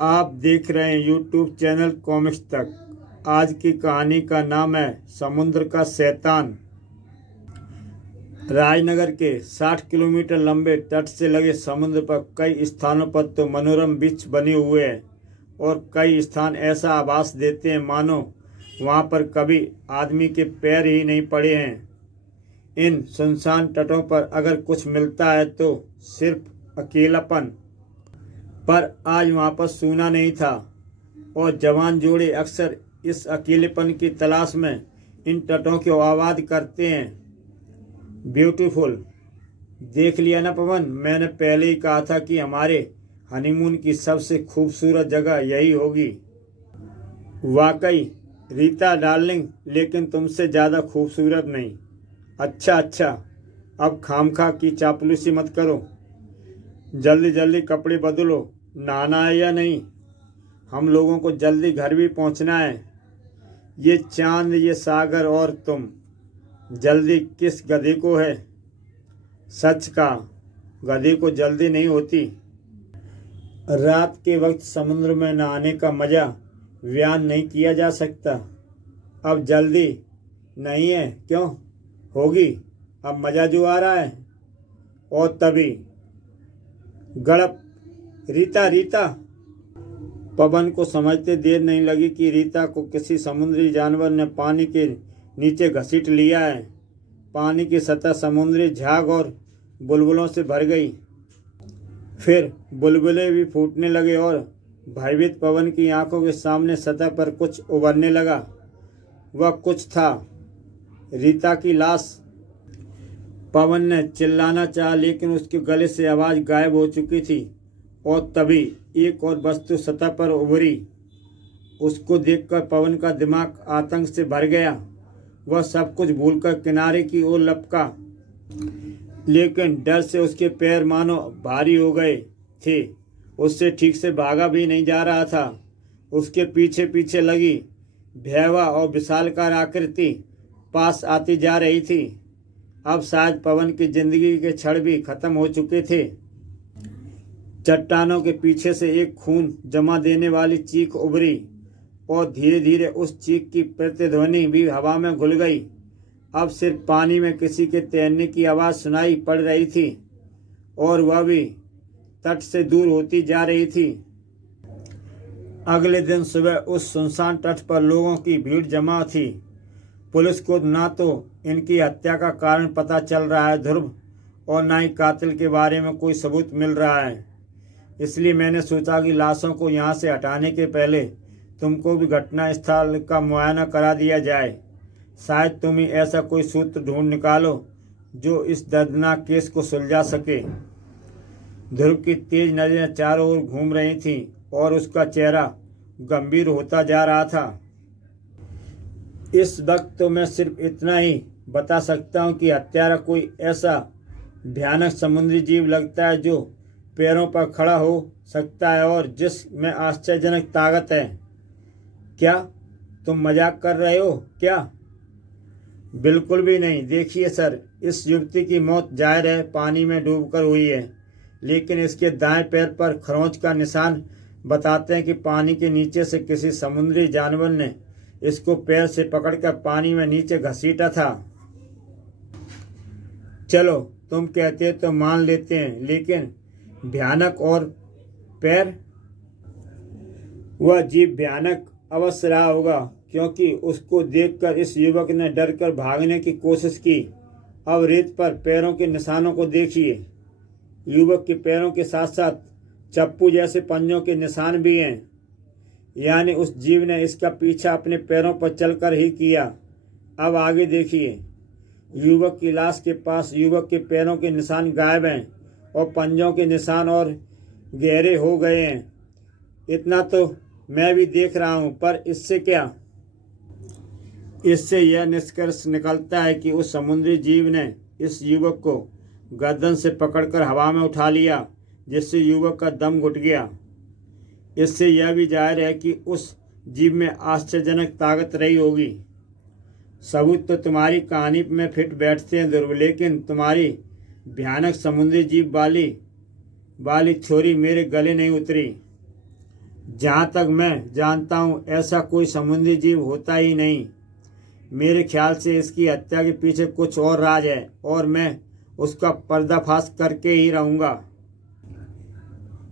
आप देख रहे हैं यूट्यूब चैनल कॉमिक्स तक। आज की कहानी का नाम है समुद्र का शैतान। राजनगर के 60 किलोमीटर लंबे तट से लगे समुद्र पर कई स्थानों पर तो मनोरम बीच बने हुए हैं और कई स्थान ऐसा आभास देते हैं मानो वहां पर कभी आदमी के पैर ही नहीं पड़े हैं। इन सुनसान तटों पर अगर कुछ मिलता है तो सिर्फ अकेलापन। पर आज वहां पर सूना नहीं था और जवान जोड़े अक्सर इस अकेलेपन की तलाश में इन तटों की आबाद करते हैं। ब्यूटीफुल। देख लिया ना पवन, मैंने पहले ही कहा था कि हमारे हनीमून की सबसे खूबसूरत जगह यही होगी। वाकई रीता डार्लिंग, लेकिन तुमसे ज़्यादा खूबसूरत नहीं। अच्छा, अब खामखा की चापलूसी मत करो। जल्दी जल्दी कपड़े बदलो। नहाना है या नहीं? हम लोगों को जल्दी घर भी पहुंचना है। ये चांद, ये सागर और तुम, जल्दी किस गधे को है? सच का, गधे को जल्दी नहीं होती। रात के वक्त समुद्र में नहाने का मज़ा बयान नहीं किया जा सकता। अब जल्दी नहीं है क्यों? होगी अब मज़ा जो आ रहा है। और तभी गड़प, रीता। पवन को समझते देर नहीं लगी कि रीता को किसी समुद्री जानवर ने पानी के नीचे घसीट लिया है। पानी की सतह समुद्री झाग और बुलबुलों से भर गई। फिर बुलबुले भी फूटने लगे और भयभीत पवन की आंखों के सामने सतह पर कुछ उभरने लगा। वह कुछ था, रीता की लाश। पवन ने चिल्लाना चाहा लेकिन उसके गले से आवाज़ गायब हो चुकी थी। और तभी एक और वस्तु सतह पर उभरी। उसको देखकर पवन का दिमाग आतंक से भर गया। वह सब कुछ भूलकर किनारे की ओर लपका, लेकिन डर से उसके पैर मानो भारी हो गए थे। उससे ठीक से भागा भी नहीं जा रहा था। उसके पीछे पीछे लगी भयावह और विशालकाय आकृति पास आती जा रही थी। अब शायद पवन की जिंदगी के क्षण भी खत्म हो चुके थे। चट्टानों के पीछे से एक खून जमा देने वाली चीख उभरी और धीरे धीरे उस चीख की प्रतिध्वनि भी हवा में घुल गई। अब सिर्फ पानी में किसी के तैरने की आवाज़ सुनाई पड़ रही थी और वह भी तट से दूर होती जा रही थी। अगले दिन सुबह उस सुनसान तट पर लोगों की भीड़ जमा थी। पुलिस को ना तो इनकी हत्या का कारण पता चल रहा है ध्रुव, और ना ही कातिल के बारे में कोई सबूत मिल रहा है। इसलिए मैंने सोचा कि लाशों को यहाँ से हटाने के पहले तुमको भी घटना स्थल का मुआयना करा दिया जाए। शायद तुम ही ऐसा कोई सूत्र ढूंढ निकालो जो इस दर्दनाक केस को सुलझा सके। ध्रुव की तेज नजरें चारों ओर घूम रही थीं और उसका चेहरा गंभीर होता जा रहा था। इस वक्त तो मैं सिर्फ इतना ही बता सकता हूँ कि हत्यारा कोई ऐसा भयानक समुद्री जीव लगता है जो पैरों पर खड़ा हो सकता है और जिसमें आश्चर्यजनक ताकत है। क्या तुम मजाक कर रहे हो क्या? बिल्कुल भी नहीं। देखिए सर, इस युवती की मौत जाहिर है पानी में डूबकर हुई है, लेकिन इसके दाएं पैर पर खरोंच का निशान बताते हैं कि पानी के नीचे से किसी समुद्री जानवर ने इसको पैर से पकड़कर पानी में नीचे घसीटा था। चलो तुम कहते तो मान लेते हैं, लेकिन भयानक और पैर? वह जीव भयानक अवश्य रहा होगा, क्योंकि उसको देखकर इस युवक ने डरकर भागने की कोशिश की। अब रेत पर पैरों के निशानों को देखिए। युवक के पैरों के साथ साथ चप्पू जैसे पंजों के निशान भी हैं। यानी उस जीव ने इसका पीछा अपने पैरों पर चलकर ही किया। अब आगे देखिए। युवक की लाश के पास युवक के पैरों के निशान गायब हैं और पंजों के निशान और गहरे हो गए हैं। इतना तो मैं भी देख रहा हूँ, पर इससे क्या? इससे यह निष्कर्ष निकलता है कि उस समुद्री जीव ने इस युवक को गर्दन से पकड़कर हवा में उठा लिया, जिससे युवक का दम घुट गया। इससे यह भी जाहिर है कि उस जीव में आश्चर्यजनक ताकत रही होगी। सबूत तो तुम्हारी कहानी में फिट बैठते हैं ध्रुव, लेकिन तुम्हारी भयानक समुद्री जीव वाली थ्योरी मेरे गले नहीं उतरी। जहाँ तक मैं जानता हूँ ऐसा कोई समुद्री जीव होता ही नहीं। मेरे ख्याल से इसकी हत्या के पीछे कुछ और राज है और मैं उसका पर्दाफाश करके ही रहूँगा,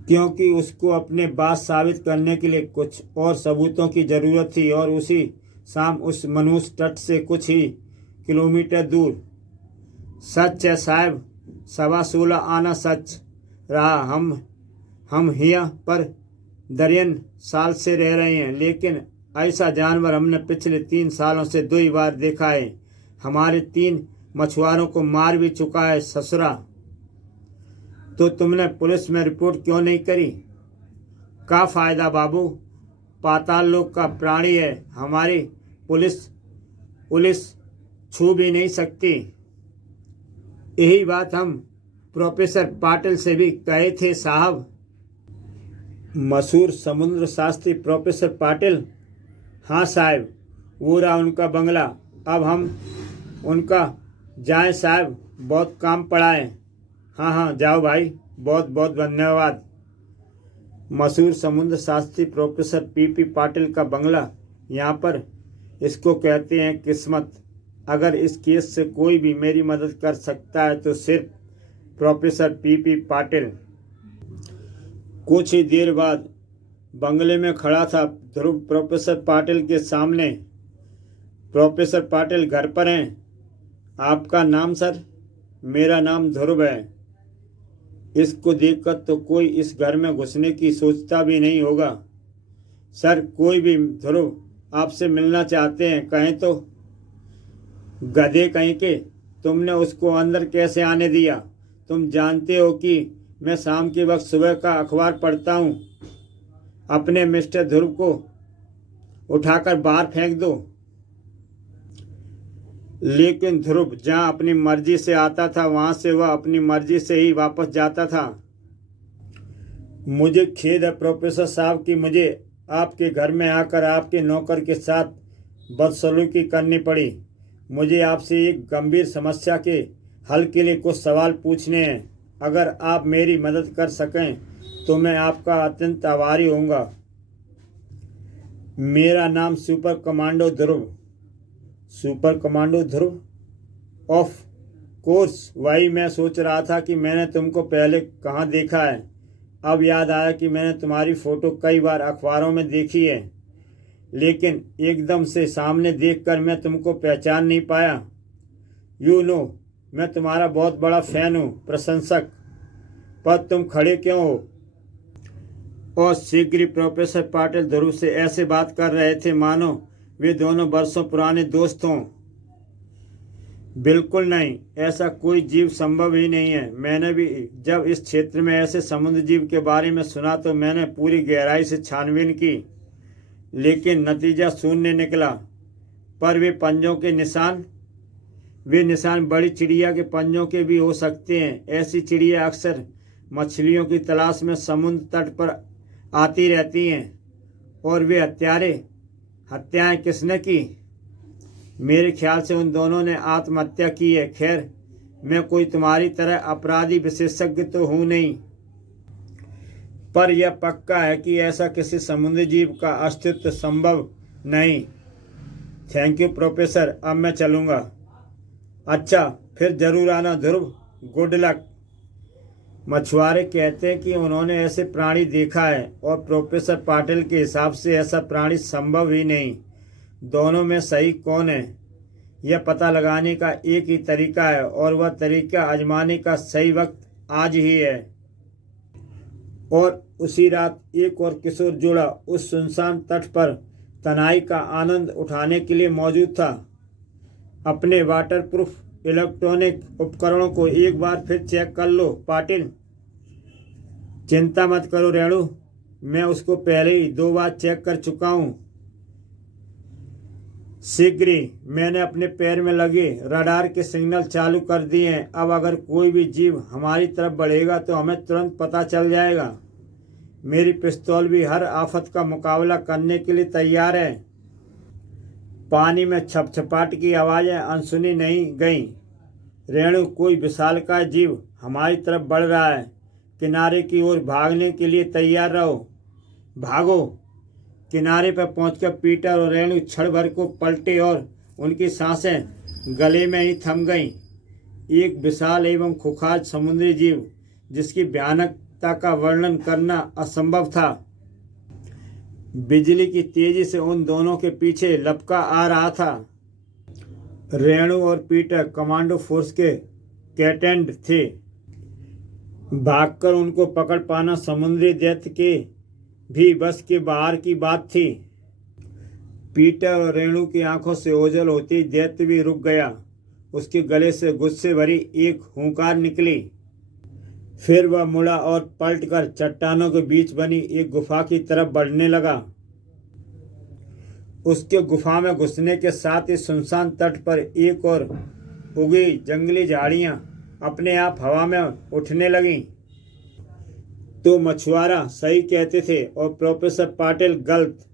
क्योंकि उसको अपने बात साबित करने के लिए कुछ और सबूतों की ज़रूरत थी। और उसी शाम उस मनुष्य तट से कुछ ही किलोमीटर दूर। सच है साहब, 16.25 आना सच रहा। हम यहाँ पर दरियन साल से रह रहे हैं, लेकिन ऐसा जानवर हमने पिछले 3 सालों से 2 ही बार देखा है। हमारे 3 मछुआरों को मार भी चुका है ससुरा। तो तुमने पुलिस में रिपोर्ट क्यों नहीं करी? का फ़ायदा बाबू, पाताल लोक का प्राणी है, हमारी पुलिस छू भी नहीं सकती। यही बात हम प्रोफेसर पाटिल से भी कहे थे साहब। मशहूर समुद्र शास्त्री प्रोफेसर पाटिल? हाँ साहब, वो रहा उनका बंगला। अब हम उनका जाएं साहब, बहुत काम पड़ा है। हाँ जाओ भाई, बहुत बहुत धन्यवाद। मशहूर समुद्र शास्त्री प्रोफेसर पीपी पाटिल का बंगला यहाँ पर, इसको कहते हैं किस्मत। अगर इस केस से कोई भी मेरी मदद कर सकता है तो सिर्फ प्रोफेसर पीपी पाटिल। कुछ ही देर बाद बंगले में खड़ा था ध्रुव प्रोफेसर पाटिल के सामने। प्रोफेसर पाटिल घर पर हैं? आपका नाम सर? मेरा नाम ध्रुव है। इसको देखकर तो कोई इस घर में घुसने की सोचता भी नहीं होगा। सर, कोई भी ध्रुव आपसे मिलना चाहते हैं कहें तो। गधे कहीं के, तुमने उसको अंदर कैसे आने दिया? तुम जानते हो कि मैं शाम के वक्त सुबह का अखबार पढ़ता हूँ। अपने मिस्टर ध्रुव को उठाकर बाहर फेंक दो। लेकिन ध्रुव जहाँ अपनी मर्जी से आता था वहाँ से वह अपनी मर्जी से ही वापस जाता था। मुझे खेद है प्रोफेसर साहब कि मुझे आपके घर में आकर आपके नौकर के साथ बदसलूकी करनी पड़ी। मुझे आपसे एक गंभीर समस्या के हल के लिए कुछ सवाल पूछने हैं। अगर आप मेरी मदद कर सकें तो मैं आपका अत्यंत आभारी होऊंगा। मेरा नाम super commando Dhruv. Super commando Dhruv? Of course, वही मैं सोच रहा था कि मैंने तुमको पहले कहाँ देखा है। अब याद आया कि मैंने तुम्हारी फ़ोटो कई बार अखबारों में देखी है, लेकिन एकदम से सामने देखकर मैं तुमको पहचान नहीं पाया। यू नो, मैं तुम्हारा बहुत बड़ा फ़ैन हूँ, प्रशंसक। पर तुम खड़े क्यों हो? और शीघ्र ही प्रोफेसर पाटिल ध्रुव से ऐसे बात कर रहे थे मानो वे दोनों बरसों पुराने दोस्त हों। बिल्कुल नहीं, ऐसा कोई जीव संभव ही नहीं है। मैंने भी जब इस क्षेत्र में ऐसे समुद्र जीव के बारे में सुना तो मैंने पूरी गहराई से छानबीन की, लेकिन नतीजा शून्य निकला। पर वे पंजों के निशान, वे निशान बड़ी चिड़िया के पंजों के भी हो सकते हैं। ऐसी चिड़िया अक्सर मछलियों की तलाश में समुद्र तट पर आती रहती हैं। और वे हत्याएं किसने की? मेरे ख्याल से उन दोनों ने आत्महत्या की है। खैर, मैं कोई तुम्हारी तरह अपराधी विशेषज्ञ तो हूँ नहीं, पर यह पक्का है कि ऐसा किसी समुद्री जीव का अस्तित्व संभव नहीं। थैंक यू प्रोफेसर, अब मैं चलूँगा। अच्छा, फिर जरूर आना ध्रुव, गुड लक। मछुआरे कहते हैं कि उन्होंने ऐसे प्राणी देखा है, और प्रोफेसर पाटिल के हिसाब से ऐसा प्राणी संभव ही नहीं। दोनों में सही कौन है, यह पता लगाने का एक ही तरीका है, और वह तरीका आजमाने का सही वक्त आज ही है। और उसी रात एक और किशोर जोड़ा उस सुनसान तट पर तन्हाई का आनंद उठाने के लिए मौजूद था। अपने वाटरप्रूफ इलेक्ट्रॉनिक उपकरणों को एक बार फिर चेक कर लो पाटिल। चिंता मत करो रेणु, मैं उसको पहले ही 2 बार चेक कर चुका हूँ। शीघ्र ही मैंने अपने पैर में लगे रडार के सिग्नल चालू कर दिए हैं। अब अगर कोई भी जीव हमारी तरफ बढ़ेगा तो हमें तुरंत पता चल जाएगा। मेरी पिस्तौल भी हर आफत का मुकाबला करने के लिए तैयार है। पानी में छपछपाट की आवाज़ें अनसुनी नहीं गईं। रेणु, कोई विशालकाय जीव हमारी तरफ बढ़ रहा है। किनारे की ओर भागने के लिए तैयार रहो। भागो। किनारे पर पहुंचकर पीटर और रेणु क्षण भर को पलटे और उनकी सांसें गले में ही थम गईं। एक विशाल एवं खुखार समुद्री जीव जिसकी भयानकता का वर्णन करना असंभव था, बिजली की तेजी से उन दोनों के पीछे लपका आ रहा था। रेणु और पीटर कमांडो फोर्स के कैप्टन थे। भागकर उनको पकड़ पाना समुद्री दैत्य के भी बस के बाहर की बात थी। पीटर और रेणु की आंखों से ओझल होती दैत्य भी रुक गया। उसके गले से गुस्से भरी एक हुंकार निकली। फिर वह मुड़ा और पलटकर चट्टानों के बीच बनी एक गुफा की तरफ बढ़ने लगा। उसके गुफा में घुसने के साथ ही सुनसान तट पर एक और उगी जंगली झाड़ियां अपने आप हवा में उठने लगीं। तो मछुआरा सही कहते थे और प्रोफेसर पाटिल गलत।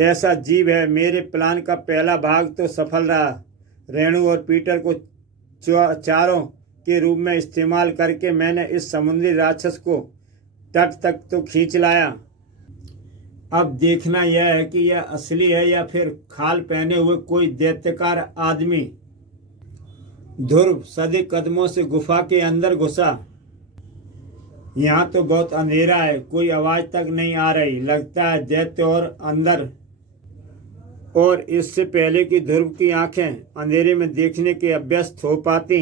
ऐसा जीव है। मेरे प्लान का पहला भाग तो सफल रहा। रेणु और पीटर को चारों के रूप में इस्तेमाल करके मैंने इस समुद्री राक्षस को तट तक तो खींच लाया। अब देखना यह है कि यह असली है या फिर खाल पहने हुए कोई दैत्यकार आदमी। ध्रुव सदी कदमों से गुफा के अंदर घुसा। यहाँ तो बहुत अंधेरा है, कोई आवाज तक नहीं आ रही। लगता है दैत्य और अंदर। और इससे पहले कि ध्रुव की आंखें अंधेरे में देखने के अभ्यस्त हो पाती,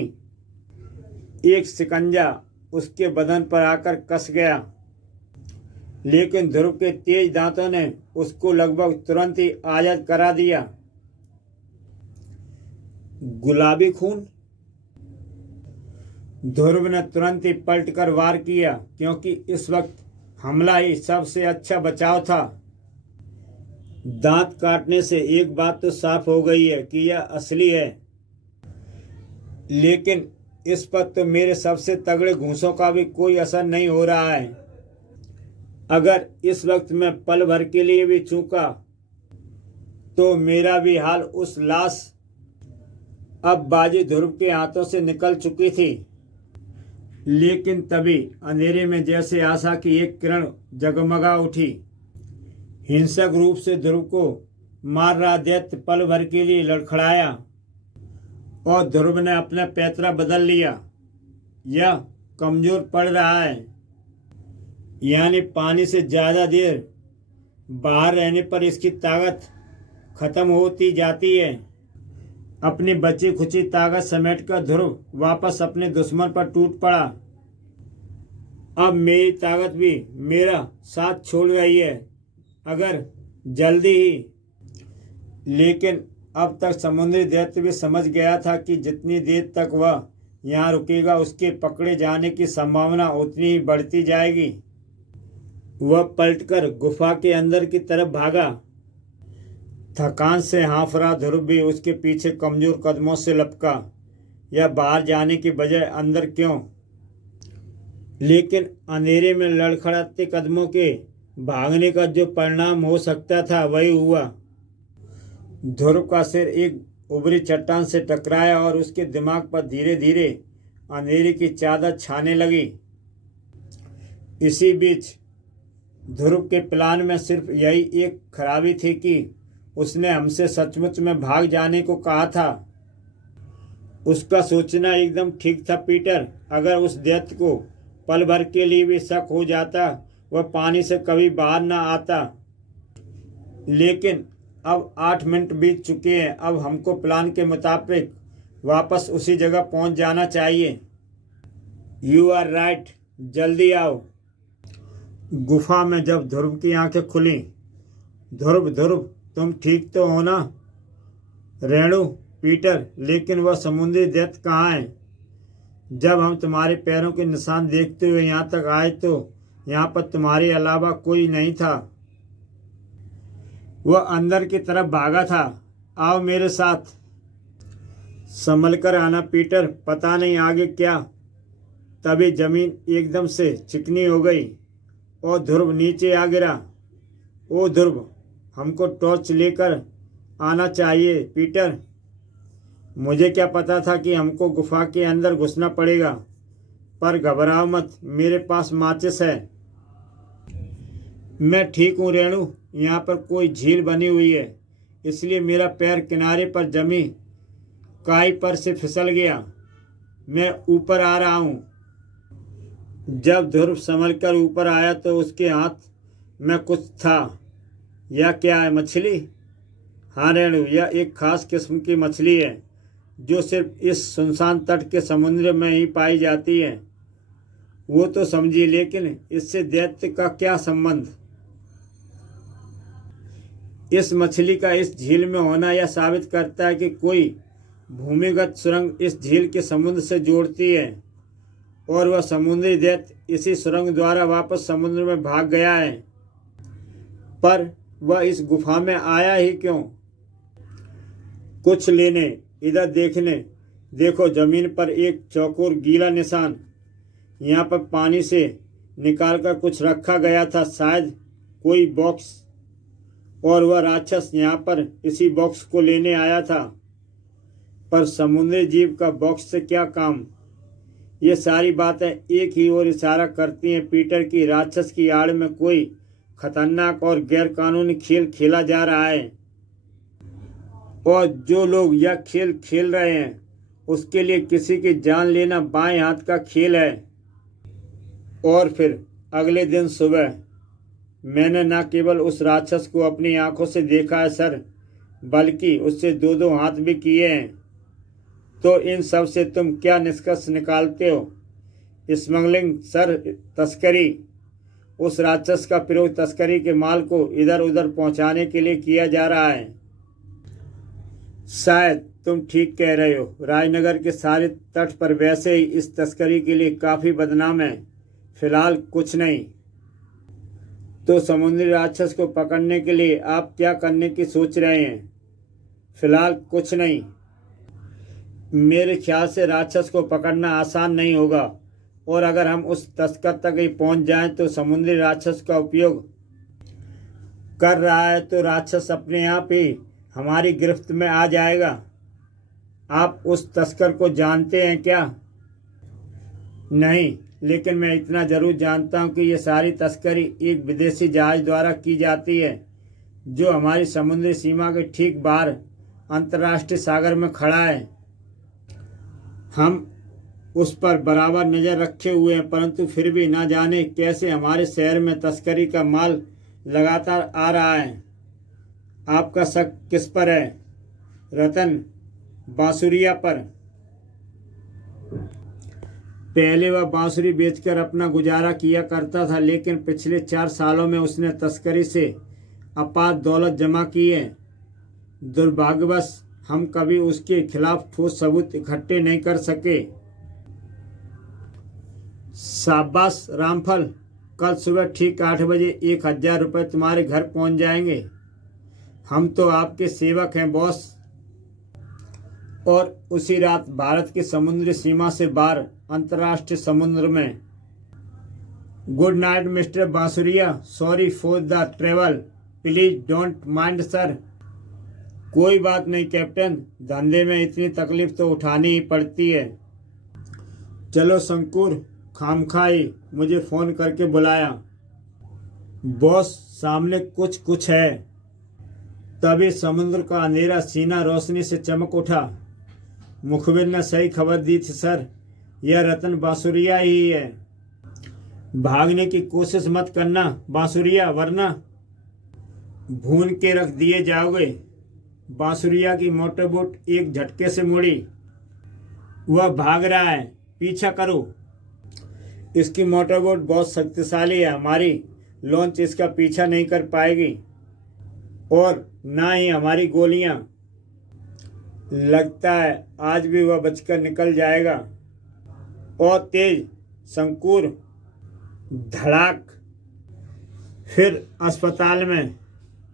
एक शिकंजा उसके बदन पर आकर कस गया। लेकिन ध्रुव के तेज दांतों ने उसको लगभग तुरंत ही आजाद करा दिया। गुलाबी खून। ध्रुव ने तुरंत ही पलटकर वार किया, क्योंकि इस वक्त हमला ही सबसे अच्छा बचाव था। दांत काटने से एक बात तो साफ हो गई है कि यह असली है, लेकिन इस पर तो मेरे सबसे तगड़े घूंसों का भी कोई असर नहीं हो रहा है। अगर इस वक्त मैं पल भर के लिए भी चूका तो मेरा भी हाल उस लाश। अब बाजी ध्रुव के हाथों से निकल चुकी थी। लेकिन तभी अंधेरे में जैसे आशा की एक किरण जगमगा उठी। हिंसक रूप से ध्रुव को मार रहा दैत्य पल भर के लिए लड़खड़ाया और ध्रुव ने अपना पैतरा बदल लिया। यह कमजोर पड़ रहा है, यानी पानी से ज्यादा देर बाहर रहने पर इसकी ताकत खत्म होती जाती है। अपनी बची खुची ताकत समेटकर ध्रुव वापस अपने दुश्मन पर टूट पड़ा। अब मेरी ताकत भी मेरा साथ छोड़ रही है, अगर जल्दी ही। लेकिन अब तक समुद्री दैत्य भी समझ गया था कि जितनी देर तक वह यहाँ रुकेगा उसके पकड़े जाने की संभावना उतनी ही बढ़ती जाएगी। वह पलटकर गुफा के अंदर की तरफ भागा। थकान से हाँफ रहा ध्रुव भी उसके पीछे कमजोर कदमों से लपका। यह बाहर जाने की बजाय अंदर क्यों? लेकिन अंधेरे में लड़खड़ाते कदमों के भागने का जो परिणाम हो सकता था वही हुआ। ध्रुव का सिर एक उभरी चट्टान से टकराया और उसके दिमाग पर धीरे धीरे अंधेरे की चादर छाने लगी। इसी बीच ध्रुव के प्लान में सिर्फ यही एक खराबी थी कि उसने हमसे सचमुच में भाग जाने को कहा था। उसका सोचना एकदम ठीक था पीटर। अगर उस दैत्य को पल भर के लिए भी शक हो जाता वह पानी से कभी बाहर ना आता। लेकिन अब 8 मिनट बीत चुके हैं। अब हमको प्लान के मुताबिक वापस उसी जगह पहुंच जाना चाहिए। यू आर राइट, जल्दी आओ। गुफा में जब ध्रुव की आंखें खुली, ध्रुव तुम ठीक तो हो ना? रेणु, पीटर, लेकिन वह समुद्री दैत्य कहाँ है? जब हम तुम्हारे पैरों के निशान देखते हुए यहाँ तक आए तो यहाँ पर तुम्हारे अलावा कोई नहीं था। वह अंदर की तरफ भागा था। आओ मेरे साथ। संभल कर आना पीटर, पता नहीं आगे क्या। तभी जमीन एकदम से चिकनी हो गई और ध्रुव नीचे आ गिरा। ओ ध्रुव, हमको टॉर्च लेकर आना चाहिए पीटर। मुझे क्या पता था कि हमको गुफा के अंदर घुसना पड़ेगा। पर घबराओ मत, मेरे पास माचिस है। मैं ठीक हूँ रेणु, यहाँ पर कोई झील बनी हुई है, इसलिए मेरा पैर किनारे पर जमी काई पर से फिसल गया। मैं ऊपर आ रहा हूँ। जब ध्रुव संभल कर ऊपर आया तो उसके हाथ में कुछ था। यह क्या है, मछली? हाँ रेणु, यह एक खास किस्म की मछली है जो सिर्फ इस सुनसान तट के समुद्र में ही पाई जाती है। वो तो समझी, लेकिन इससे दैत्य का क्या संबंध? इस मछली का इस झील में होना यह साबित करता है कि कोई भूमिगत सुरंग इस झील के समुद्र से जोड़ती है और वह समुद्री दैत्य इसी सुरंग द्वारा वापस समुद्र में भाग गया है। पर वह इस गुफा में आया ही क्यों? कुछ लेने, इधर देखने। देखो, जमीन पर एक चौकोर गीला निशान। यहाँ पर पानी से निकालकर कुछ रखा गया था, शायद कोई बॉक्स। और वह राक्षस यहाँ पर इसी बॉक्स को लेने आया था। पर समुद्री जीव का बॉक्स से क्या काम? ये सारी बातें एक ही ओर इशारा करती हैं पीटर की राक्षस की आड़ में कोई खतरनाक और गैरकानूनी खेल खेला जा रहा है। और जो लोग यह खेल खेल रहे हैं उसके लिए किसी की जान लेना बाएं हाथ का खेल है। और फिर अगले दिन सुबह मैंने न केवल उस राक्षस को अपनी आंखों से देखा है सर, बल्कि उससे दो दो हाथ भी किए हैं। तो इन सब से तुम क्या निष्कर्ष निकालते हो? स्मगलिंग सर, तस्करी। उस राक्षस का प्रयोग तस्करी के माल को इधर उधर पहुंचाने के लिए किया जा रहा है। शायद तुम ठीक कह रहे हो। राजनगर के सारे तट पर वैसे ही इस तस्करी के लिए काफ़ी बदनाम है। फिलहाल कुछ नहीं। तो समुद्री राक्षस को पकड़ने के लिए आप क्या करने की सोच रहे हैं? फिलहाल कुछ नहीं। मेरे ख्याल से राक्षस को पकड़ना आसान नहीं होगा, और अगर हम उस तस्कर तक ही पहुंच जाएं तो समुद्री राक्षस का उपयोग कर रहा है तो राक्षस अपने आप ही हमारी गिरफ्त में आ जाएगा। आप उस तस्कर को जानते हैं क्या? नहीं, लेकिन मैं इतना जरूर जानता हूं कि ये सारी तस्करी एक विदेशी जहाज द्वारा की जाती है जो हमारी समुद्री सीमा के ठीक बाहर अंतर्राष्ट्रीय सागर में खड़ा है। हम उस पर बराबर नज़र रखे हुए हैं, परंतु फिर भी ना जाने कैसे हमारे शहर में तस्करी का माल लगातार आ रहा है। आपका शक किस पर है? रतन बांसुरिया पर। पहले वह बांसुरी बेचकर अपना गुजारा किया करता था, लेकिन पिछले 4 सालों में उसने तस्करी से अपार दौलत जमा की है। दुर्भाग्यवश हम कभी उसके खिलाफ ठोस सबूत इकट्ठे नहीं कर सके। शाबाश रामफल, कल सुबह ठीक 8 बजे 1000 रुपये तुम्हारे घर पहुंच जाएंगे। हम तो आपके सेवक हैं बॉस। और उसी रात भारत की समुद्री सीमा से बाहर अंतर्राष्ट्रीय समुद्र में। Good night mister Bansuriya, sorry for the travel, please don't mind sir. कोई बात नहीं कैप्टन, धंधे में इतनी तकलीफ तो उठानी ही पड़ती है। चलो शंकुर, खामखाई मुझे फ़ोन करके बुलाया। बॉस, सामने कुछ है। तभी समुद्र का अंधेरा सीना रोशनी से चमक उठा। मुखबिर ने सही खबर दी थी सर, यह रतन बांसुरिया ही है। भागने की कोशिश मत करना बांसुरिया, वरना भून के रख दिए जाओगे। बांसुरिया की मोटरबोट एक झटके से मुड़ी। वह भाग रहा है, पीछा करो। इसकी मोटरबोट बहुत शक्तिशाली है, हमारी लॉन्च इसका पीछा नहीं कर पाएगी, और ना ही हमारी गोलियां। लगता है आज भी वह बचकर निकल जाएगा। और तेज, शंकुर, धड़ाक। फिर अस्पताल में।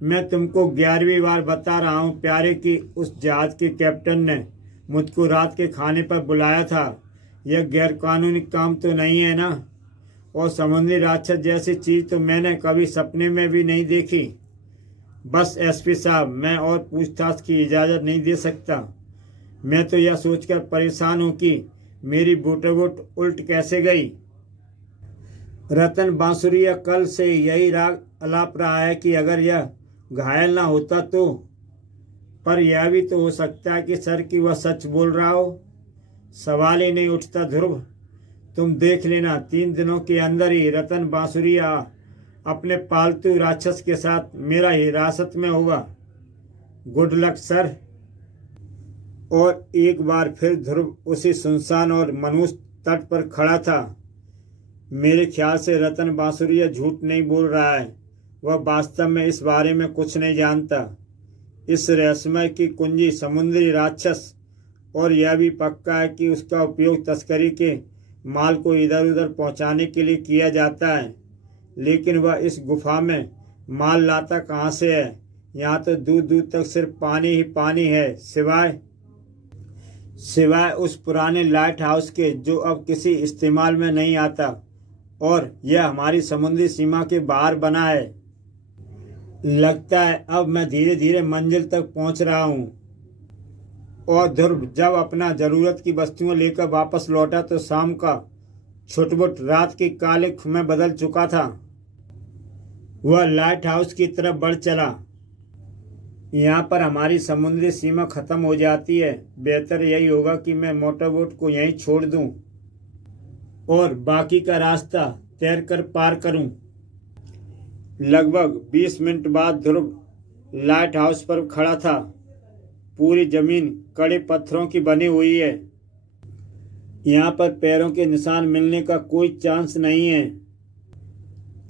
मैं तुमको 11वीं बार बता रहा हूँ प्यारे कि उस जहाज के कैप्टन ने मुझको रात के खाने पर बुलाया था। यह गैरकानूनी काम तो नहीं है ना? और समुद्री राक्षस जैसी चीज़ तो मैंने कभी सपने में भी नहीं देखी। बस एसपी साहब, मैं और पूछताछ की इजाज़त नहीं दे सकता। मैं तो यह सोचकर परेशान हूँ कि मेरी मोटरबोट उल्ट कैसे गई। रतन बांसुरिया कल से यही राग अलाप रहा है कि अगर यह घायल ना होता तो, पर यह भी तो हो सकता है कि सर की वह सच बोल रहा हो। सवाल ही नहीं उठता ध्रुव। तुम देख लेना, 3 दिनों के अंदर ही रतन बांसुरिया अपने पालतू राक्षस के साथ मेरा हिरासत में होगा। Good luck sir. और एक बार फिर ध्रुव उसी सुनसान और मनुष्य तट पर खड़ा था। मेरे ख्याल से रतन बांसुरिया झूठ नहीं बोल रहा है। वह वास्तव में इस बारे में कुछ नहीं जानता। इस रहस्यमय की कुंजी समुद्री राक्षस, और यह भी पक्का है कि उसका उपयोग तस्करी के माल को इधर उधर पहुंचाने के लिए किया जाता है। लेकिन वह इस गुफा में माल लाता कहाँ से है? यहाँ तो दूर दूर तक सिर्फ पानी ही पानी है, सिवाय उस पुराने लाइट हाउस के जो अब किसी इस्तेमाल में नहीं आता, और यह हमारी समुद्री सीमा के बाहर बना है। लगता है अब मैं धीरे धीरे मंजिल तक पहुंच रहा हूं। और ध्रुव जब अपना जरूरत की वस्तुएं लेकर वापस लौटा तो शाम का छुटपुट रात की काले में बदल चुका था। वह लाइट हाउस की तरफ बढ़ चला। यहाँ पर हमारी समुद्री सीमा खत्म हो जाती है। बेहतर यही होगा कि मैं मोटरबोट को यहीं छोड़ दूं और बाकी का रास्ता तैरकर पार करूं। लगभग 20 मिनट बाद ध्रुव लाइट हाउस पर खड़ा था। पूरी जमीन कड़े पत्थरों की बनी हुई है। यहाँ पर पैरों के निशान मिलने का कोई चांस नहीं है।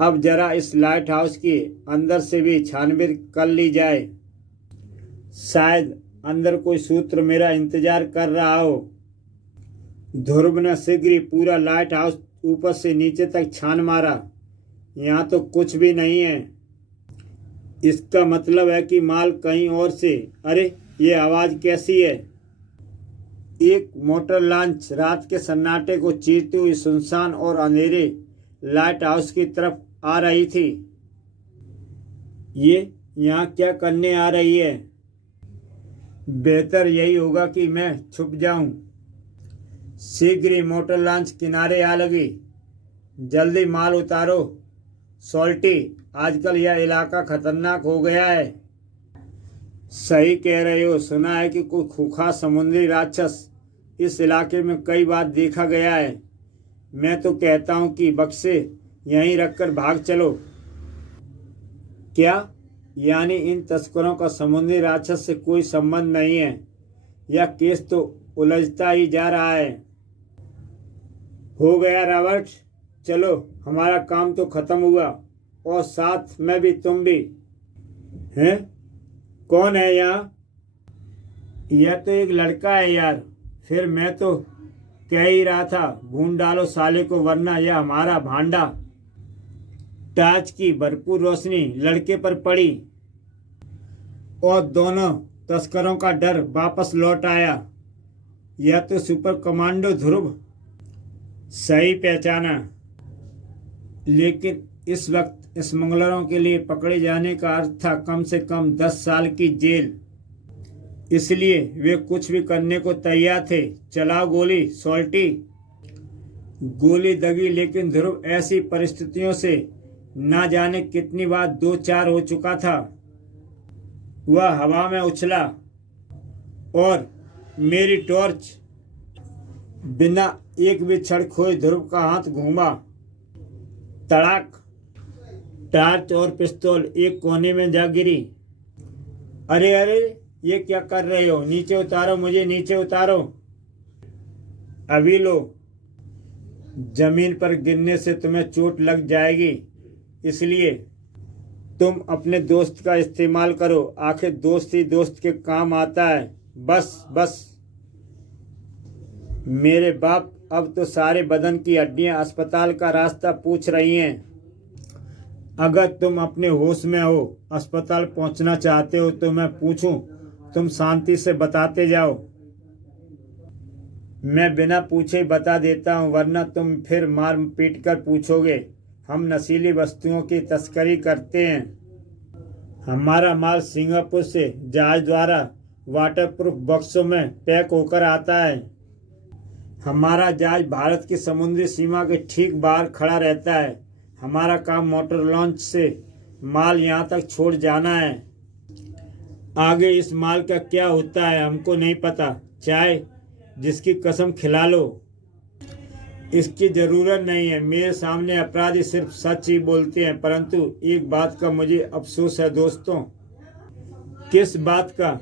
अब जरा इस लाइट हाउस के अंदर से भी छानबीन कर ली जाए। शायद अंदर कोई सूत्र मेरा इंतजार कर रहा हो। ध्रुव ने शीघ्र ही पूरा लाइट हाउस ऊपर से नीचे तक छान मारा। यहाँ तो कुछ भी नहीं है। इसका मतलब है कि माल कहीं और से। अरे ये आवाज़ कैसी है? एक मोटर लॉन्च रात के सन्नाटे को चीरती हुई सुनसान और अंधेरे लाइट हाउस की तरफ आ रही थी। ये यहाँ क्या करने आ रही है? बेहतर यही होगा कि मैं छुप जाऊं। शीघ्र ही मोटर लॉन्च किनारे आ लगी। जल्दी माल उतारो सोल्टी, आजकल यह इलाका खतरनाक हो गया है। सही कह रहे हो। सुना है कि कोई खूंखार समुद्री राक्षस इस इलाके में कई बार देखा गया है। मैं तो कहता हूं कि बक्से यहीं रखकर भाग चलो। क्या? यानी इन तस्करों का समुद्री राक्षस से कोई संबंध नहीं है? यह केस तो उलझता ही जा रहा है। हो गया रॉबर्ट, चलो हमारा काम तो खत्म हुआ, और साथ में भी तुम भी। हैं? कौन है यहाँ? यह तो एक लड़का है यार। फिर मैं तो कह ही रहा था भून डालो साले को, वरना यह हमारा भांडा। टार्च की भरपूर रोशनी लड़के पर पड़ी और दोनों तस्करों का डर वापस लौट आया। यह तो सुपर कमांडो ध्रुव। सही पहचाना। लेकिन इस वक्त स्मगलरों के लिए पकड़े जाने का अर्थ था कम से कम 10 साल की जेल। इसलिए वे कुछ भी करने को तैयार थे। चलाओ गोली सोल्टी। गोली दगी, लेकिन ध्रुव ऐसी परिस्थितियों से ना जाने कितनी बार 2-4 हो चुका था। वह हवा में उछला और मेरी टॉर्च बिना एक भी क्षण खोए ध्रुव का हाथ घूमा। तड़ाक! टॉर्च और पिस्तौल एक कोने में जा गिरी। अरे अरे, ये क्या कर रहे हो? नीचे उतारो मुझे, नीचे उतारो। अभी लो। जमीन पर गिरने से तुम्हें चोट लग जाएगी, इसलिए तुम अपने दोस्त का इस्तेमाल करो। आखिर दोस्त ही दोस्त के काम आता है। बस बस। मेरे बाप, अब तो सारे बदन की हड्डियां अस्पताल का रास्ता पूछ रही हैं। अगर तुम अपने होश में हो, अस्पताल पहुंचना चाहते हो तो मैं पूछूं? तुम शांति से बताते जाओ। मैं बिना पूछे बता देता हूं, वरना तुम फिर मार पीट कर पूछोगे। हम नशीली वस्तुओं की तस्करी करते हैं। हमारा माल सिंगापुर से जहाज द्वारा वाटरप्रूफ बक्सों में पैक होकर आता है। हमारा जहाज भारत की समुद्री सीमा के ठीक बाहर खड़ा रहता है। हमारा काम मोटर लॉन्च से माल यहाँ तक छोड़ जाना है। आगे इस माल का क्या होता है हमको नहीं पता, चाहे जिसकी कसम खिला लो। इसकी ज़रूरत नहीं है। मेरे सामने अपराधी सिर्फ सच ही बोलते हैं, परंतु एक बात का मुझे अफसोस है दोस्तों। किस बात का?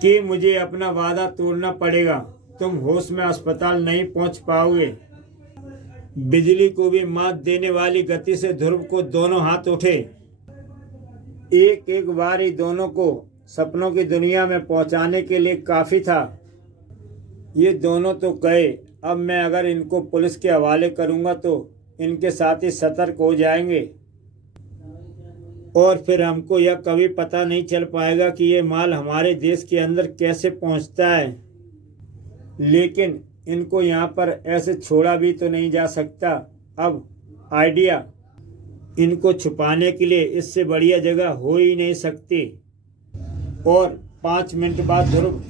कि मुझे अपना वादा तोड़ना पड़ेगा। तुम होश में अस्पताल नहीं पहुंच पाओगे। बिजली को भी मात देने वाली गति से ध्रुव को दोनों हाथ उठे। एक एक बार ही दोनों को सपनों की दुनिया में पहुंचाने के लिए काफ़ी था। ये दोनों तो गए, अब मैं अगर इनको पुलिस के हवाले करूंगा तो इनके साथी सतर्क हो जाएंगे और फिर हमको यह कभी पता नहीं चल पाएगा कि ये माल हमारे देश के अंदर कैसे पहुंचता है। लेकिन इनको यहाँ पर ऐसे छोड़ा भी तो नहीं जा सकता। अब आइडिया, इनको छुपाने के लिए इससे बढ़िया जगह हो ही नहीं सकती। और 5 मिनट बाद ध्रुव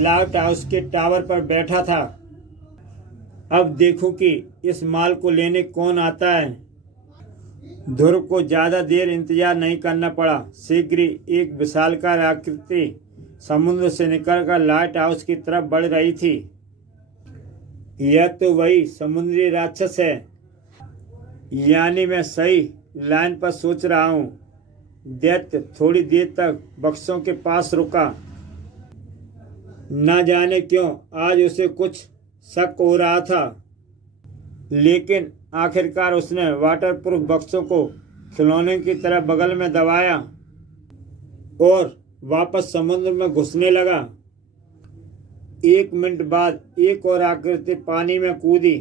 लाइट हाउस के टावर पर बैठा था। अब देखूं कि इस माल को लेने कौन आता है। ध्रुव को ज़्यादा देर इंतजार नहीं करना पड़ा। शीघ्र ही एक विशालकाय आकृति समुद्र से निकलकर लाइट हाउस की तरफ बढ़ रही थी। यह तो वही समुद्री राक्षस है, यानी मैं सही लाइन पर सोच रहा हूँ। दैत्य थोड़ी देर तक बक्सों के पास रुका। न जाने क्यों आज उसे कुछ शक हो रहा था, लेकिन आखिरकार उसने वाटरप्रूफ बक्सों को खिलौने की तरह बगल में दबाया और वापस समुद्र में घुसने लगा। 1 मिनट बाद एक और आकृति पानी में कूदी।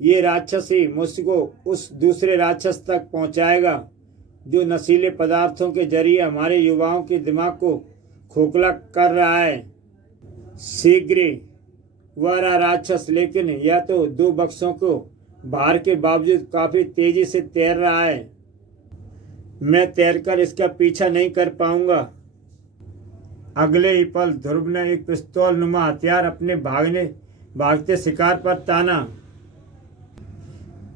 ये राक्षस ही मुझको उस दूसरे राक्षस तक पहुंचाएगा जो नशीले पदार्थों के जरिए हमारे युवाओं के दिमाग को खोखला कर रहा है। शीघ्र वह राक्षस, लेकिन यह तो 2 बक्सों को भार के बावजूद काफी तेजी से तैर रहा है। मैं तैरकर इसका पीछा नहीं कर पाऊंगा। अगले ही पल ध्रुव ने एक पिस्तौल नुमा हथियार अपने भागते शिकार पर ताना।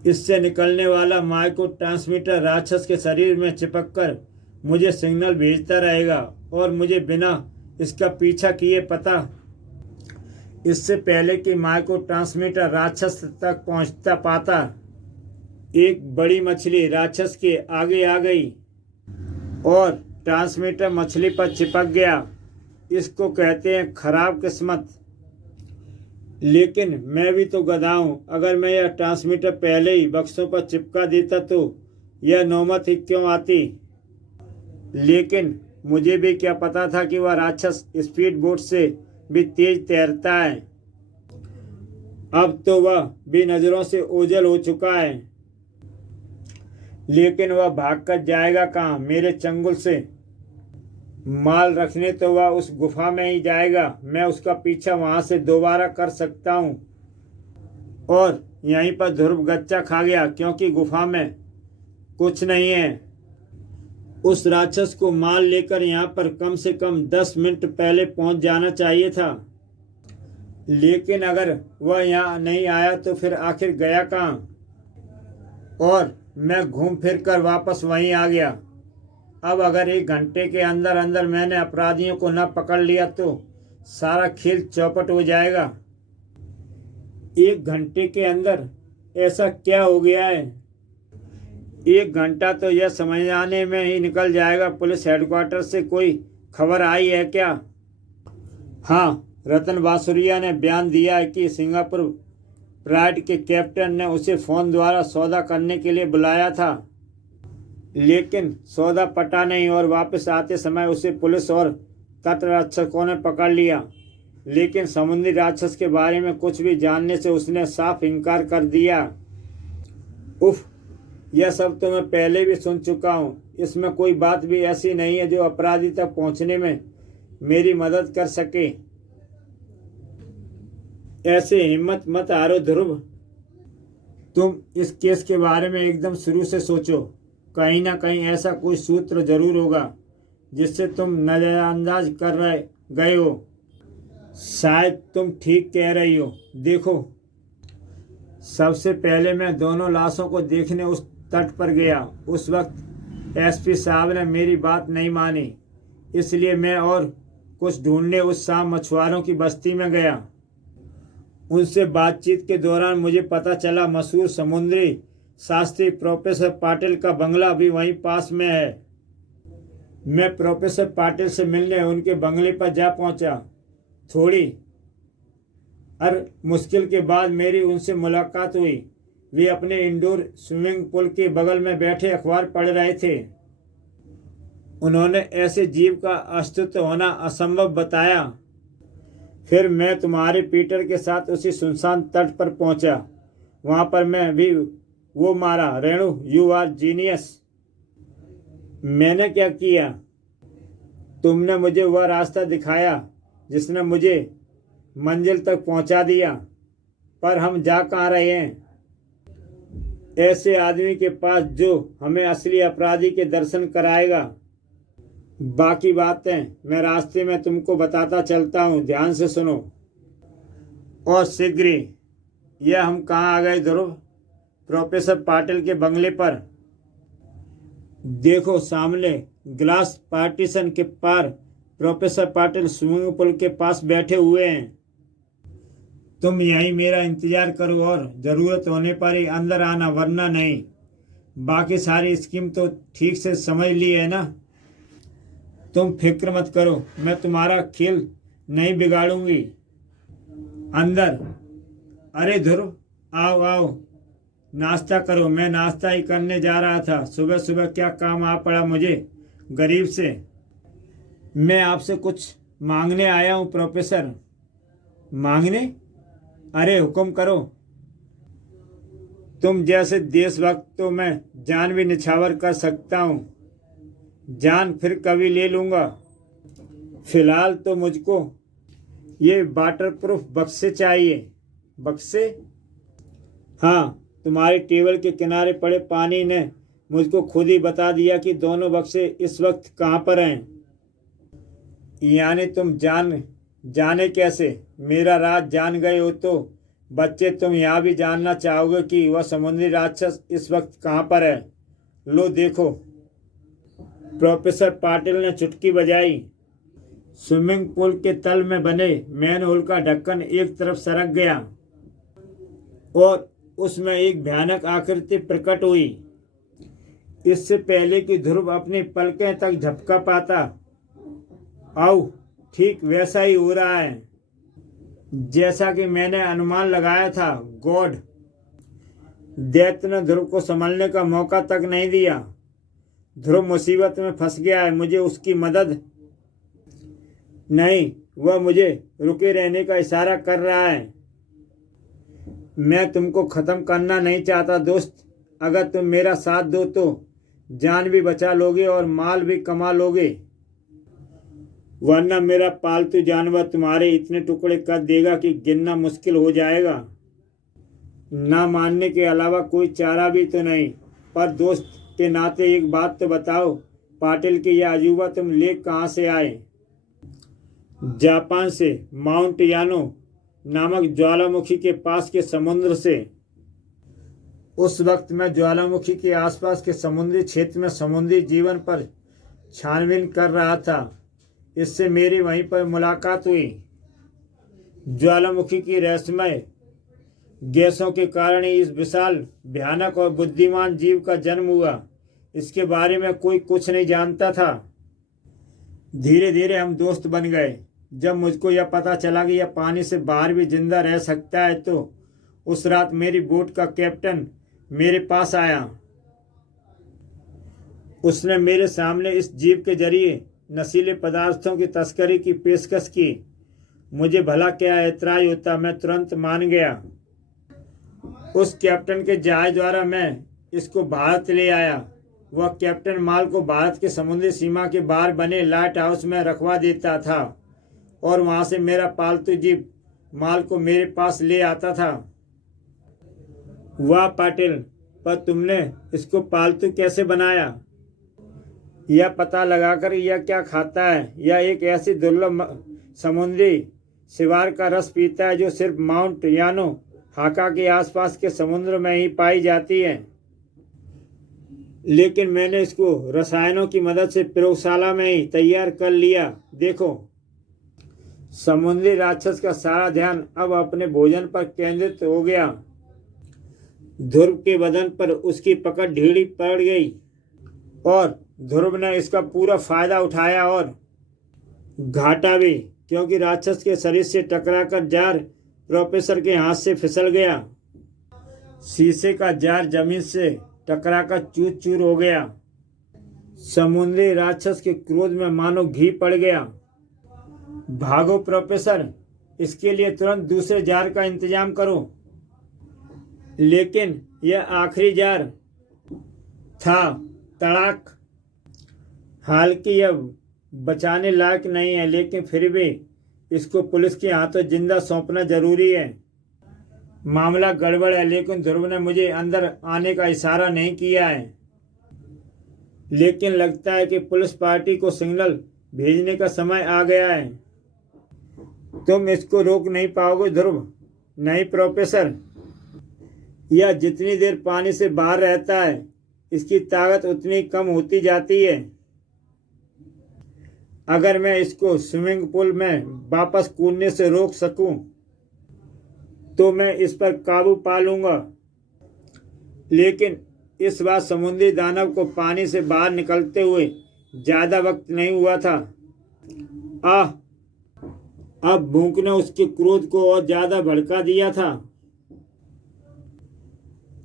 इससे निकलने वाला माइक्रो ट्रांसमीटर राक्षस के शरीर में चिपककर मुझे सिग्नल भेजता रहेगा और मुझे बिना इसका पीछा किए पता इससे पहले कि माइक्रो ट्रांसमीटर राक्षस तक पहुंचता पाता, एक बड़ी मछली राक्षस के आगे आ गई और ट्रांसमीटर मछली पर चिपक गया। इसको कहते हैं खराब किस्मत। लेकिन मैं भी तो गधा हूं। अगर मैं यह ट्रांसमीटर पहले ही बक्सों पर चिपका देता तो यह नौबत ही क्यों आती। लेकिन मुझे भी क्या पता था कि वह राक्षस स्पीड बोट से भी तेज तैरता है। अब तो वह भी नजरों से ओझल हो चुका है, लेकिन वह भागकर जाएगा कहाँ मेरे चंगुल से। माल रखने तो वह उस गुफा में ही जाएगा। मैं उसका पीछा वहां से दोबारा कर सकता हूँ। और यहीं पर ध्रुव गच्चा खा गया, क्योंकि गुफा में कुछ नहीं है। उस राक्षस को माल लेकर यहाँ पर कम से कम 10 मिनट पहले पहुंच जाना चाहिए था। लेकिन अगर वह यहाँ नहीं आया तो फिर आखिर गया कहाँ। और मैं घूम फिर कर वापस वहीं आ गया। अब अगर 1 घंटे के अंदर अंदर मैंने अपराधियों को न पकड़ लिया तो सारा खेल चौपट हो जाएगा। 1 घंटे के अंदर ऐसा क्या हो गया है? 1 घंटा तो यह समझाने में ही निकल जाएगा। पुलिस हेडक्वार्टर से कोई खबर आई है क्या? हाँ, रतन बासुरिया ने बयान दिया है कि सिंगापुर प्राइड के कैप्टन ने उसे फ़ोन द्वारा सौदा करने के लिए बुलाया था, लेकिन सौदा पटा नहीं और वापस आते समय उसे पुलिस और तटरक्षकों ने पकड़ लिया। लेकिन समुद्री राक्षस के बारे में कुछ भी जानने से उसने साफ इनकार कर दिया। उफ, यह सब तो मैं पहले भी सुन चुका हूँ। इसमें कोई बात भी ऐसी नहीं है जो अपराधी तक पहुँचने में मेरी मदद कर सके। ऐसे हिम्मत मत हारो ध्रुव। तुम इस केस के बारे में एकदम शुरू से सोचो। कहीं ना कहीं ऐसा कोई सूत्र जरूर होगा जिससे तुम नजरअंदाज कर गए हो। शायद तुम ठीक कह रही हो। देखो, सबसे पहले मैं दोनों लाशों को देखने उस तट पर गया। उस वक्त एसपी साहब ने मेरी बात नहीं मानी, इसलिए मैं और कुछ ढूंढने उस शाम मछुआरों की बस्ती में गया। उनसे बातचीत के दौरान मुझे पता चला मशहूर समुद्री शास्त्री प्रोफेसर पाटिल का बंगला भी वहीं पास में है। मैं प्रोफेसर पाटिल से मिलने उनके बंगले पर जा पहुंचा। थोड़ी मुश्किल के बाद मेरी उनसे मुलाकात हुई। वे अपने इंडोर स्विमिंग पूल के बगल में बैठे अखबार पढ़ रहे थे। उन्होंने ऐसे जीव का अस्तित्व होना असंभव बताया। फिर मैं तुम्हारे पीटर के साथ उसी सुनसान तट पर पहुंचा। वहां पर मैं भी वो मारा, रेणु यू आर जीनियस। मैंने क्या किया? तुमने मुझे वह रास्ता दिखाया जिसने मुझे मंजिल तक पहुंचा दिया। पर हम जा कहाँ रहे हैं? ऐसे आदमी के पास जो हमें असली अपराधी के दर्शन कराएगा। बाकी बातें मैं रास्ते में तुमको बताता चलता हूँ, ध्यान से सुनो। और शीघ्र ही। यह हम कहाँ आ गए ध्रुव? प्रोफेसर पाटिल के बंगले पर। देखो सामने ग्लास पार्टीशन के पार प्रोफेसर पाटिल स्विमिंग पूल के पास बैठे हुए हैं। तुम यहीं मेरा इंतजार करो और ज़रूरत होने पर ही अंदर आना, वरना नहीं। बाकी सारी स्कीम तो ठीक से समझ ली है ना? तुम फिक्र मत करो, मैं तुम्हारा खेल नहीं बिगाड़ूंगी। अंदर। अरे ध्रुव, आओ आओ, नाश्ता करो। मैं नाश्ता ही करने जा रहा था। सुबह सुबह क्या काम आ पड़ा मुझे, गरीब से। मैं आपसे कुछ मांगने आया हूँ प्रोफेसर। मांगने? अरे हुक्म करो। तुम जैसे देशभक्त तो मैं जान भी निछावर कर सकता हूँ। जान फिर कभी ले लूँगा। फिलहाल तो मुझको ये वाटरप्रूफ बक्से चाहिए। बक्से? हाँ, तुम्हारी टेबल के किनारे पड़े पानी ने मुझको खुद ही बता दिया कि दोनों बक्से इस वक्त कहाँ पर हैं। यानी तुम जाने कैसे? मेरा राज जान गए हो तो बच्चे तुम यहाँ भी जानना चाहोगे कि वह समुद्री राक्षस इस वक्त कहाँ पर है। लो देखो। प्रोफेसर पाटिल ने चुटकी बजाई। स्विमिंग पूल के तल में बने मैन होल का ढक्कन एक तरफ सरक गया और उसमें एक भयानक आकृति प्रकट हुई। इससे पहले कि ध्रुव अपनी पलकें तक झपका पाता, आओ, ठीक वैसा ही हो रहा है जैसा कि मैंने अनुमान लगाया था। गॉड! दैत्य ने ध्रुव को संभलने का मौका तक नहीं दिया। ध्रुव मुसीबत में फंस गया है। मुझे उसकी मदद नहीं, वह मुझे रुके रहने का इशारा कर रहा है। मैं तुमको ख़त्म करना नहीं चाहता दोस्त। अगर तुम मेरा साथ दो तो जान भी बचा लोगे और माल भी कमा लोगे, वरना मेरा पालतू जानवर तुम्हारे इतने टुकड़े कर देगा कि गिनना मुश्किल हो जाएगा। ना मानने के अलावा कोई चारा भी तो नहीं। पर दोस्त के नाते एक बात तो बताओ, पाटिल के यह अजूबा तुम ले कहाँ से आए? जापान से, माउंट यानो नामक ज्वालामुखी के पास के समुद्र से। उस वक्त मैं ज्वालामुखी के आसपास के समुद्री क्षेत्र में समुद्री जीवन पर छानबीन कर रहा था। इससे मेरी वहीं पर मुलाकात हुई। ज्वालामुखी की रहस्यमय गैसों के कारण ही इस विशाल, भयानक और बुद्धिमान जीव का जन्म हुआ। इसके बारे में कोई कुछ नहीं जानता था। धीरे धीरे हम दोस्त बन गए। जब मुझको यह पता चला कि यह पानी से बाहर भी जिंदा रह सकता है तो उस रात मेरी बोट का कैप्टन मेरे पास आया। उसने मेरे सामने इस जीव के जरिए नशीले पदार्थों की तस्करी की पेशकश की। मुझे भला क्या ऐतराज होता, मैं तुरंत मान गया। उस कैप्टन के जहाज द्वारा मैं इसको भारत ले आया। वह कैप्टन माल को भारत के समुद्री सीमा के बाहर बने लाइट हाउस में रखवा देता था और वहां से मेरा पालतू जीव माल को मेरे पास ले आता था। वाह पाटिल, पर तुमने इसको पालतू कैसे बनाया? यह पता लगाकर यह क्या खाता है? यह एक ऐसी दुर्लभ समुद्री शिवार का रस पीता है जो सिर्फ माउंट यानो हाका के आसपास के समुद्र में ही पाई जाती है, लेकिन मैंने इसको रसायनों की मदद से प्रयोगशाला में ही तैयार कर लिया। देखो। समुद्री राक्षस का सारा ध्यान अब अपने भोजन पर केंद्रित हो गया। ध्रुव के बदन पर उसकी पकड़ ढीली पड़ गई और ध्रुव ने इसका पूरा फायदा उठाया और घाटा भी, क्योंकि राक्षस के शरीर से टकराकर जार प्रोफेसर के हाथ से फिसल गया। शीशे का जार जमीन से टकराकर चूर चूर हो गया। समुद्री राक्षस के क्रोध में मानो घी पड़ गया। भागो प्रोफेसर, इसके लिए तुरंत दूसरे जार का इंतजाम करो। लेकिन यह आखिरी जार था। तड़ाक। हालांकि यह बचाने लायक नहीं है, लेकिन फिर भी इसको पुलिस के हाथों जिंदा सौंपना जरूरी है। मामला गड़बड़ है, लेकिन ध्रुव ने मुझे अंदर आने का इशारा नहीं किया है। लेकिन लगता है कि पुलिस पार्टी को सिग्नल भेजने का समय आ गया है। तुम इसको रोक नहीं पाओगे ध्रुव। नहीं प्रोफेसर, यह जितनी देर पानी से बाहर रहता है, इसकी ताकत उतनी कम होती जाती है। अगर मैं इसको स्विमिंग पूल में वापस कूदने से रोक सकूं, तो मैं इस पर काबू पा लूंगा। लेकिन इस बार समुद्री दानव को पानी से बाहर निकलते हुए ज्यादा वक्त नहीं हुआ था। अब भूख ने उसके क्रोध को और ज्यादा भड़का दिया था।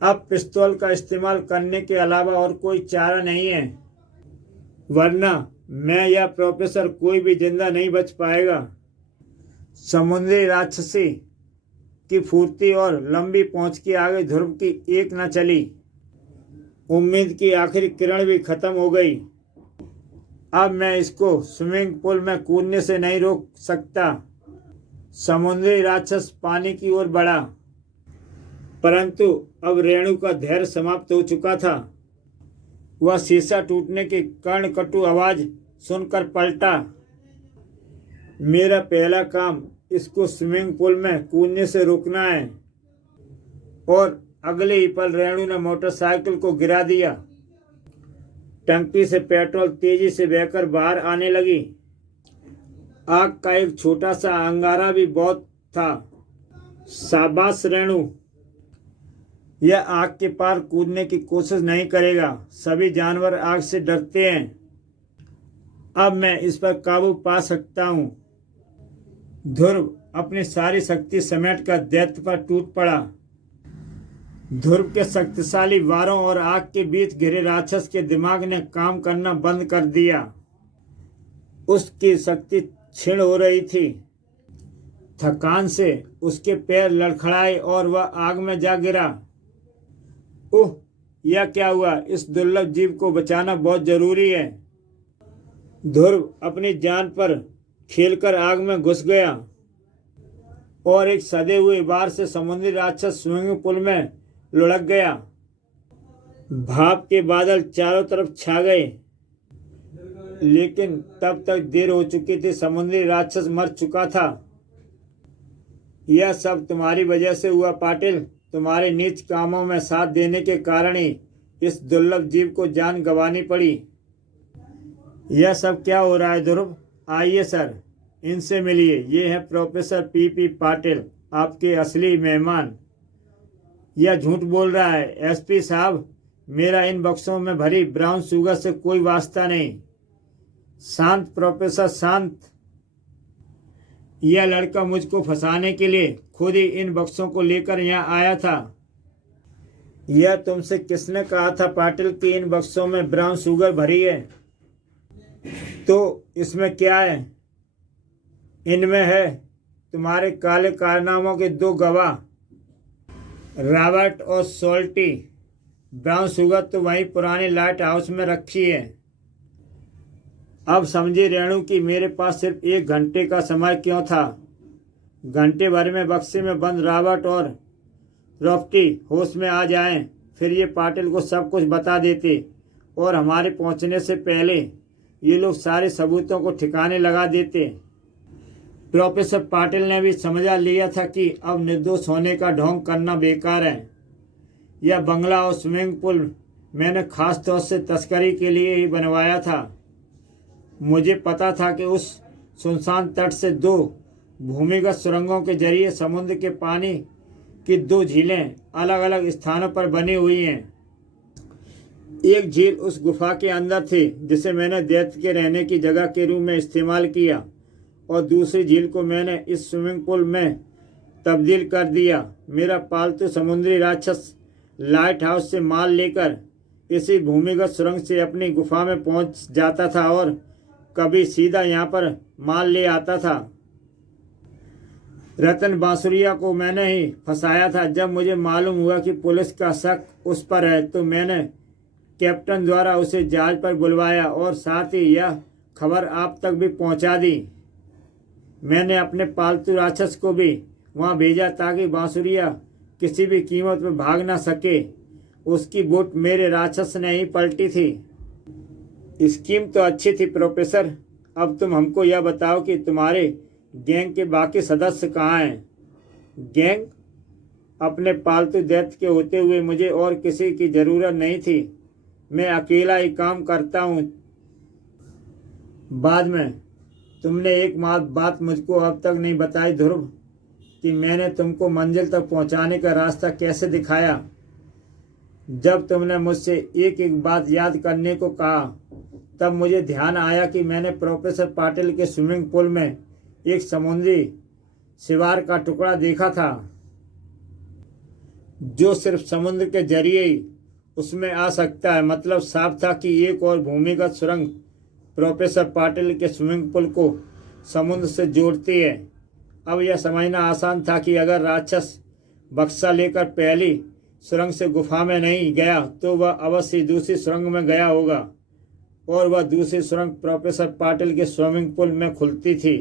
अब पिस्तौल का इस्तेमाल करने के अलावा और कोई चारा नहीं है, वरना मैं या प्रोफेसर कोई भी जिंदा नहीं बच पाएगा। समुद्री राक्षसी की फुर्ती और लंबी पहुंच के आगे ध्रुव की एक न चली। उम्मीद की आखिरी किरण भी खत्म हो गई। अब मैं इसको स्विमिंग पूल में कूदने से नहीं रोक सकता। समुद्री राक्षस पानी की ओर बढ़ा, परंतु अब रेणु का धैर्य समाप्त हो चुका था। वह शीशा टूटने की कर्णकटु आवाज सुनकर पलटा। मेरा पहला काम इसको स्विमिंग पूल में कूदने से रोकना है। और अगले ही पल रेणु ने मोटरसाइकिल को गिरा दिया। टंकी से पेट्रोल तेजी से बहकर बाहर आने लगी। आग का एक छोटा सा अंगारा भी बहुत था। शाबाश रेणु, यह आग के पार कूदने की कोशिश नहीं करेगा। सभी जानवर आग से डरते हैं। अब मैं इस पर काबू पा सकता हूँ। ध्रुव अपनी सारी शक्ति समेटकर दैत्य पर टूट पड़ा। ध्रुव के शक्तिशाली वारों और आग के बीच घिरे राक्षस के दिमाग ने काम करना बंद कर दिया। उसकी शक्ति क्षीण हो रही थी। थकान से उसके पैर लड़खड़ाए और वह आग में जा गिरा। ओह, यह क्या हुआ? इस दुर्लभ जीव को बचाना बहुत जरूरी है। ध्रुव अपनी जान पर खेलकर आग में घुस गया और एक सदे हुए बार से समुद्री राक्षस स्विमिंग पूल में लुढ़क गया। भाप के बादल चारों तरफ छा गए, लेकिन तब तक देर हो चुकी थी। समुद्री राक्षस मर चुका था। यह सब तुम्हारी वजह से हुआ पाटिल। तुम्हारे नीच कामों में साथ देने के कारण ही इस दुर्लभ जीव को जान गंवानी पड़ी। यह सब क्या हो रहा है ध्रुव? आइए सर, इनसे मिलिए। ये है प्रोफेसर पीपी पाटिल, आपके असली मेहमान। यह झूठ बोल रहा है एसपी साहब। मेरा इन बक्सों में भरी ब्राउन शुगर से कोई वास्ता नहीं। शांत प्रोफेसर, शांत। यह लड़का मुझको फंसाने के लिए खुद ही इन बक्सों को लेकर यहाँ आया था। यह तुमसे किसने कहा था पाटिल कि इन बक्सों में ब्राउन शुगर भरी है? तो इसमें क्या है? इनमें है तुम्हारे काले कारनामों के दो गवाह, रॉबर्ट और सोल्टी। ब्राउन शुगर तो वहीं पुराने लाइट हाउस में रखी है। अब समझी रेणु कि मेरे पास सिर्फ 1 घंटे का समय क्यों था। घंटे भर में बक्से में बंद रॉबर्ट और रॉफ्टी होश में आ जाएं, फिर ये पाटिल को सब कुछ बता देते और हमारे पहुंचने से पहले ये लोग सारे सबूतों को ठिकाने लगा देते। प्रोफेसर पाटिल ने भी समझा लिया था कि अब निर्दोष होने का ढोंग करना बेकार है। यह बंगला और स्विमिंग पूल मैंने खास तौर से तस्करी के लिए ही बनवाया था। मुझे पता था कि उस सुनसान तट से 2 भूमिगत सुरंगों के जरिए समुद्र के पानी की 2 झीलें अलग अलग स्थानों पर बनी हुई हैं। एक झील उस गुफा के अंदर थी जिसे मैंने दैत्य के रहने की जगह के रूप में इस्तेमाल किया, और दूसरी झील को मैंने इस स्विमिंग पूल में तब्दील कर दिया। मेरा पालतू समुद्री राक्षस लाइट हाउस से माल लेकर इसी भूमिगत सुरंग से अपनी गुफा में पहुंच जाता था और कभी सीधा यहाँ पर माल ले आता था। रतन बांसुरिया को मैंने ही फंसाया था। जब मुझे मालूम हुआ कि पुलिस का शक उस पर है तो मैंने कैप्टन द्वारा उसे जहाज पर बुलवाया और साथ ही यह खबर आप तक भी पहुंचा दी। मैंने अपने पालतू राक्षस को भी वहां भेजा ताकि बांसुरिया किसी भी कीमत पर भाग ना सके। उसकी बोट मेरे राक्षस ने ही पलटी थी। स्कीम तो अच्छी थी प्रोफेसर। अब तुम हमको यह बताओ कि तुम्हारे गैंग के बाकी सदस्य कहाँ हैं? गैंग? अपने पालतू दैत्य के होते हुए मुझे और किसी की ज़रूरत नहीं थी। मैं अकेला ही काम करता हूँ। बाद में तुमने एक बात मुझको अब तक नहीं बताई ध्रुव, कि मैंने तुमको मंजिल तक पहुँचाने का रास्ता कैसे दिखाया। जब तुमने मुझसे एक एक बात याद करने को कहा तब मुझे ध्यान आया कि मैंने प्रोफेसर पाटिल के स्विमिंग पूल में एक समुद्री सिवार का टुकड़ा देखा था जो सिर्फ समुद्र के जरिए ही उसमें आ सकता है। मतलब साफ था कि एक और भूमिगत सुरंग प्रोफेसर पाटिल के स्विमिंग पूल को समुद्र से जोड़ती है। अब यह समझना आसान था कि अगर राक्षस बक्सा लेकर पहली सुरंग से गुफा में नहीं गया तो वह अवश्य दूसरी सुरंग में गया होगा, और वह दूसरी सुरंग प्रोफेसर पाटिल के स्विमिंग पूल में खुलती थी।